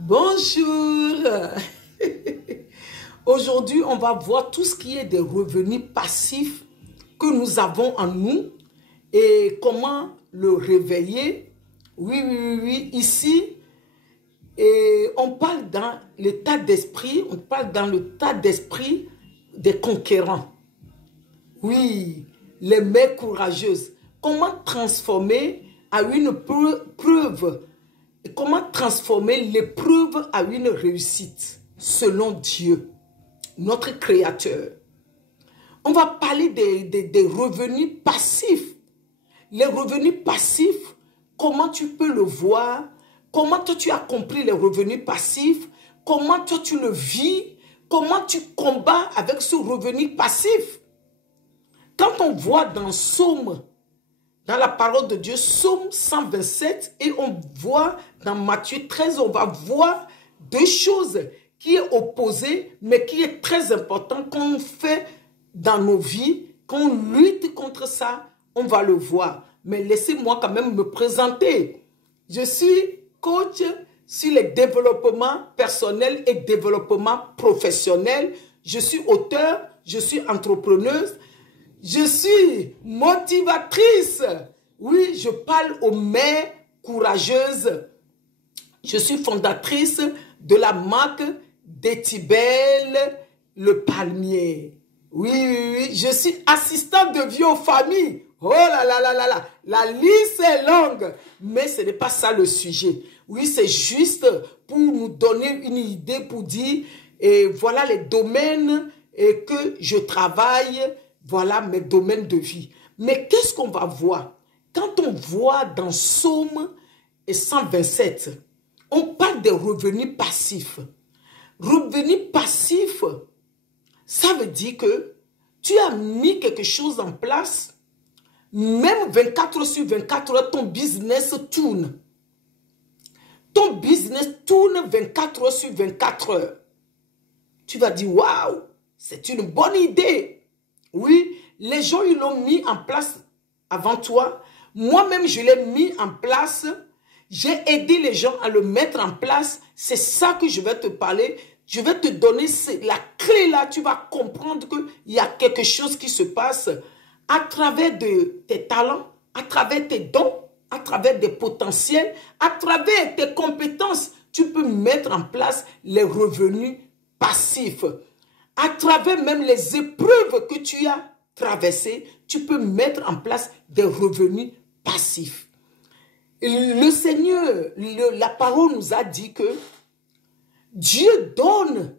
Bonjour. Aujourd'hui, on va voir tout ce qui est des revenus passifs que nous avons en nous et comment le réveiller. Oui. Ici, on parle dans l'état d'esprit, des conquérants. Oui, les mères courageuses. Comment transformer à une preuve, comment transformer l'épreuve à une réussite selon Dieu, notre Créateur. On va parler des revenus passifs. Les revenus passifs, comment tu peux le voir, comment toi tu as compris les revenus passifs, comment toi tu le vis, comment tu combats avec ce revenu passif. Quand on voit dans Psaume, dans la parole de Dieu, Psaume 127, et on voit dans Matthieu 13, on va voir deux choses qui est opposée, mais qui est très important qu'on fait dans nos vies, qu'on lutte contre ça, on va le voir. Mais laissez-moi quand même me présenter. Je suis coach sur le développement personnel et développement professionnel. Je suis auteur, je suis entrepreneuse. Je suis motivatrice. Oui, je parle aux mères courageuses. Je suis fondatrice de la marque d'Étibel Le Palmier. Oui. Je suis assistante de vie aux familles. Oh là. La liste est longue. Mais ce n'est pas ça le sujet. Oui, c'est juste pour nous donner une idée, pour dire, et voilà les domaines que je travaille. Voilà mes domaines de vie. Mais qu'est-ce qu'on va voir? Quand on voit dans Psaume 127, on parle des revenus passifs. Revenus passifs, ça veut dire que tu as mis quelque chose en place, même 24 heures sur 24 heures, ton business tourne. Ton business tourne 24 heures sur 24 heures. Tu vas dire, waouh, c'est une bonne idée. Oui, les gens, ils l'ont mis en place avant toi. Moi-même, je l'ai mis en place. J'ai aidé les gens à le mettre en place. C'est ça que je vais te parler. Je vais te donner la clé là. Tu vas comprendre qu'il y a quelque chose qui se passe à travers de tes talents, à travers tes dons, à travers des potentiels, à travers tes compétences. Tu peux mettre en place les revenus passifs. À travers même les épreuves que tu as traversées, tu peux mettre en place des revenus passifs. Le Seigneur, la parole nous a dit que Dieu donne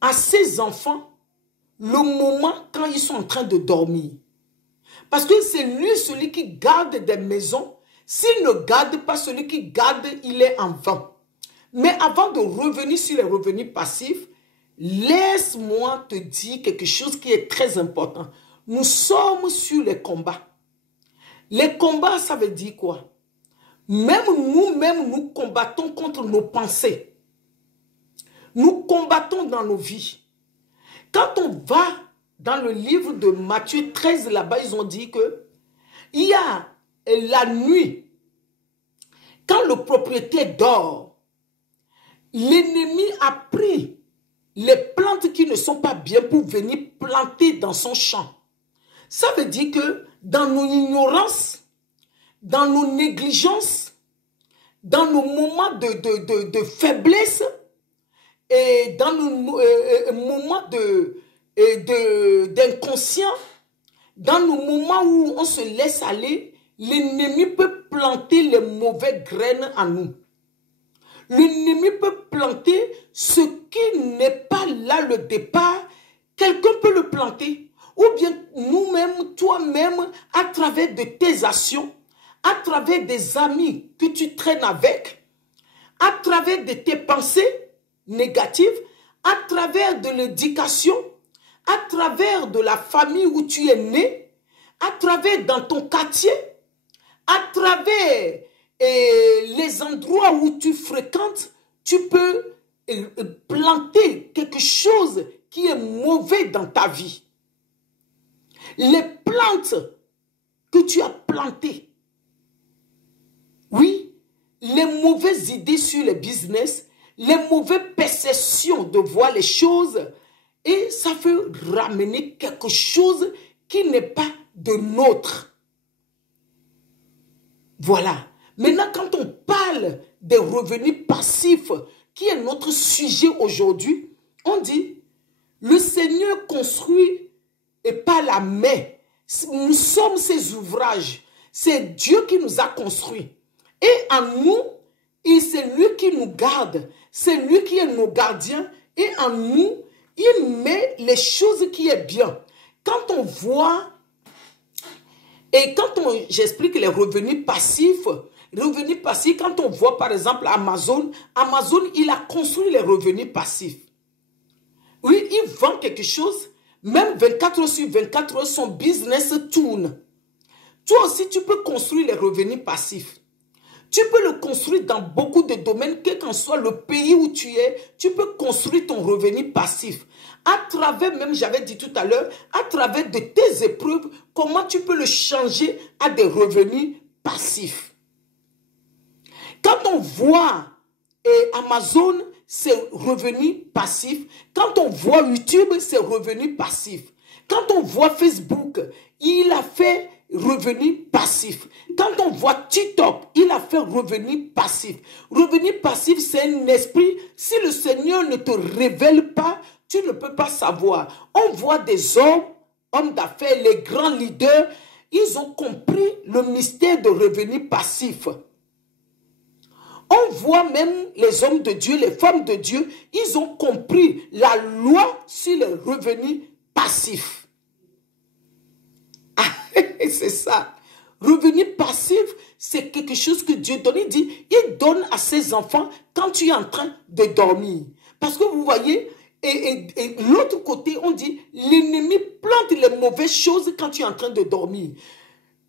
à ses enfants le moment quand ils sont en train de dormir. Parce que c'est lui, celui qui garde des maisons. S'il ne garde pas, celui qui garde, il est en vain. Mais avant de revenir sur les revenus passifs, laisse-moi te dire quelque chose qui est très important. Nous sommes sur les combats. Les combats, ça veut dire quoi? Même nous-mêmes, nous combattons contre nos pensées. Nous combattons dans nos vies. Quand on va dans le livre de Matthieu 13, là-bas, ils ont dit que il y a la nuit, quand le propriétaire dort, l'ennemi a pris les plantes qui ne sont pas bien pour venir planter dans son champ. Ça veut dire que dans nos ignorances, dans nos négligences, dans nos moments de faiblesse et dans nos moments d'inconscient, dans nos moments où on se laisse aller, l'ennemi peut planter les mauvaises graines en nous. L'ennemi peut planter ce qui n'est pas là le départ. Quelqu'un peut le planter. Ou bien nous-mêmes, toi-même, à travers de tes actions, à travers des amis que tu traînes avec, à travers de tes pensées négatives, à travers de l'éducation, à travers de la famille où tu es né, à travers dans ton quartier, à travers les endroits où tu fréquentes, tu peux planter quelque chose qui est mauvais dans ta vie. Les plantes que tu as plantées, oui, les mauvaises idées sur le business, les mauvaises perceptions de voir les choses, et ça fait ramener quelque chose qui n'est pas de nôtre. Voilà. Maintenant, quand on parle des revenus passifs, qui est notre sujet aujourd'hui, on dit, le Seigneur construit et pas la main. Nous sommes ses ouvrages. C'est Dieu qui nous a construits. Et en nous, c'est lui qui nous garde. C'est lui qui est nos gardiens. Et en nous, il met les choses qui est bien. Quand on voit, et quand j'explique les revenus passifs, quand on voit par exemple Amazon, il a construit les revenus passifs. Oui, il vend quelque chose, même 24 heures sur 24 heures, son business tourne. Toi aussi, tu peux construire les revenus passifs. Tu peux le construire dans beaucoup de domaines, quel qu'en soit le pays où tu es, tu peux construire ton revenu passif. À travers, même j'avais dit tout à l'heure, à travers de tes épreuves, comment tu peux le changer à des revenus passifs. Quand on voit Amazon, c'est revenus passifs. Quand on voit YouTube, c'est revenus passifs. Quand on voit Facebook, il a fait revenu passif. Quand on voit TikTok, il a fait revenu passif. Revenu passif, c'est un esprit. Si le Seigneur ne te révèle pas, tu ne peux pas savoir. On voit des hommes d'affaires, les grands leaders, ils ont compris le mystère de revenu passif. On voit même les hommes de Dieu, les femmes de Dieu, ils ont compris la loi sur les revenus passifs. C'est ça. Revenu passif, c'est quelque chose que Dieu donne. Il dit, il donne à ses enfants quand tu es en train de dormir. Parce que vous voyez, et l'autre côté, on dit, l'ennemi plante les mauvaises choses quand tu es en train de dormir.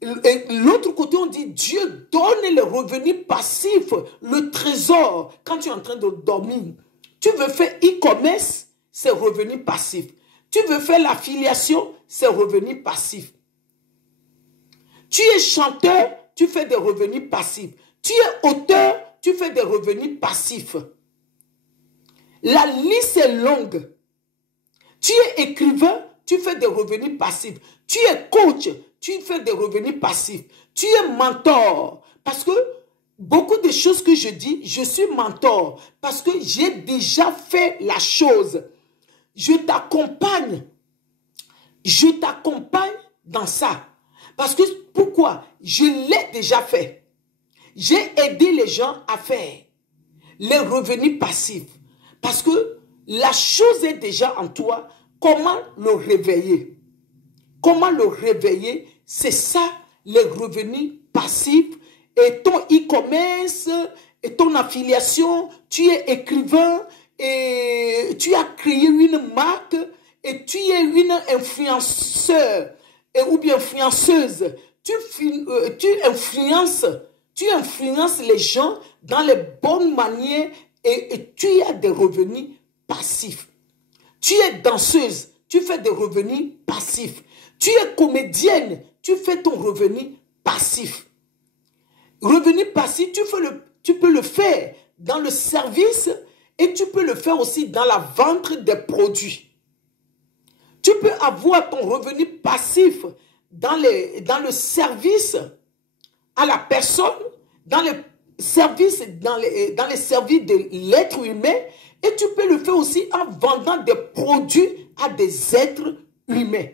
L'autre côté, on dit, Dieu donne les revenus passifs, le trésor, quand tu es en train de dormir. Tu veux faire e-commerce, c'est revenu passif. Tu veux faire l'affiliation, c'est revenu passif. Tu es chanteur, tu fais des revenus passifs. Tu es auteur, tu fais des revenus passifs. La liste est longue. Tu es écrivain, tu fais des revenus passifs. Tu es coach, tu fais des revenus passifs. Tu es mentor. Parce que beaucoup de choses que je dis, je suis mentor. Parce que j'ai déjà fait la chose. Je t'accompagne. Je t'accompagne dans ça. Parce que, pourquoi? Je l'ai déjà fait. J'ai aidé les gens à faire les revenus passifs. Parce que la chose est déjà en toi. Comment le réveiller? Comment le réveiller? C'est ça, les revenus passifs. Et ton e-commerce, et ton affiliation, tu es écrivain, et tu as créé une marque, et tu es une influenceur. Ou bien influenceuse, tu influences les gens dans les bonnes manières et tu as des revenus passifs. Tu es danseuse, tu fais des revenus passifs. Tu es comédienne, tu fais ton revenu passif. Revenu passif, tu peux le faire dans le service et tu peux le faire aussi dans la vente des produits. Tu peux avoir ton revenu passif dans le service à la personne, dans les services de l'être humain, et tu peux le faire aussi en vendant des produits à des êtres humains.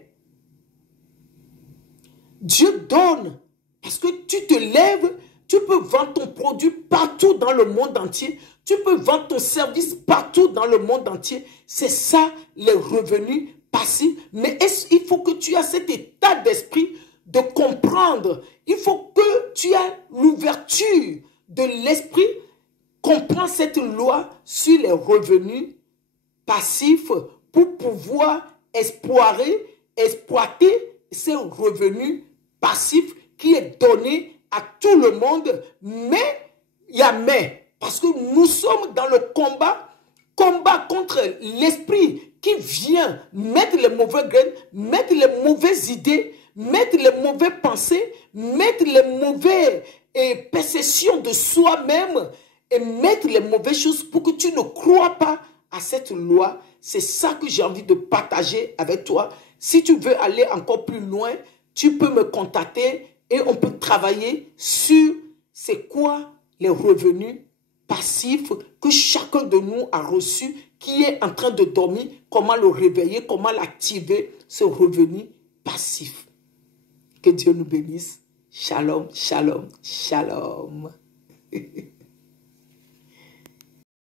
Dieu donne, parce que tu te lèves, tu peux vendre ton produit partout dans le monde entier, tu peux vendre ton service partout dans le monde entier. C'est ça les revenus passif, mais il faut que tu aies cet état d'esprit de comprendre. Il faut que tu aies l'ouverture de l'esprit, comprends cette loi sur les revenus passifs pour pouvoir exploiter ces revenus passifs qui est donné à tout le monde. Mais, il y a mais, parce que nous sommes dans le combat contre l'esprit qui vient mettre les mauvaises graines, mettre les mauvaises idées, mettre les mauvaises pensées, mettre les mauvais et perception de soi-même et mettre les mauvaises choses pour que tu ne crois pas à cette loi. C'est ça que j'ai envie de partager avec toi. Si tu veux aller encore plus loin, tu peux me contacter et on peut travailler sur c'est quoi les revenus passifs que chacun de nous a reçus, qui est en train de dormir, comment le réveiller, comment l'activer, ce revenu passif. Que Dieu nous bénisse. Shalom, shalom, shalom.